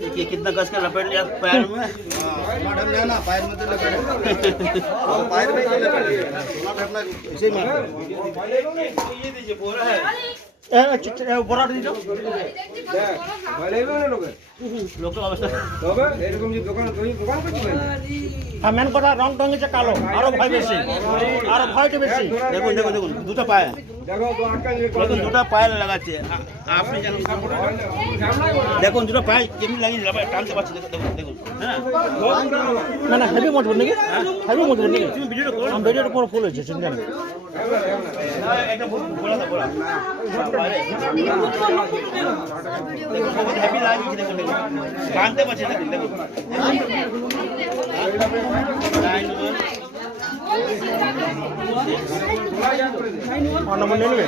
देखिए कितना कस के लपेट लिया पैर में। मैडम ना पैर में तो लपेट पैर में ही लपेट अपना ऐसे मार ये दीजिए बोरा है বড় দিল लोकल अवस्था মেন কথা রং টঙ্গিছে কালো আরো ভয় বেশি আরো ভয়টা বেশি देखो देखो देखो দুটো পায়ে দেখুন দুটো পায়ে লাগাচ্ছে আপনি জানেন দেখুন দুটো পায়ে কেমনি লাগিয়ে টানতে পারছে দেখুন দেখুন হ্যাঁ না না হেভি মজবুত নাকি হেভি মজবুত নাকি তুমি ভিডিওটা করো আমি ভিডিওর উপর ফুল হয়েছে চিন্তা নেই এটা বলা দাও বলা দেখুন হেভি লাগিয়েছে দেখুন দেখুন টানতে পারছে দেখুন দেখুন নম্বর নিয়ে নেবে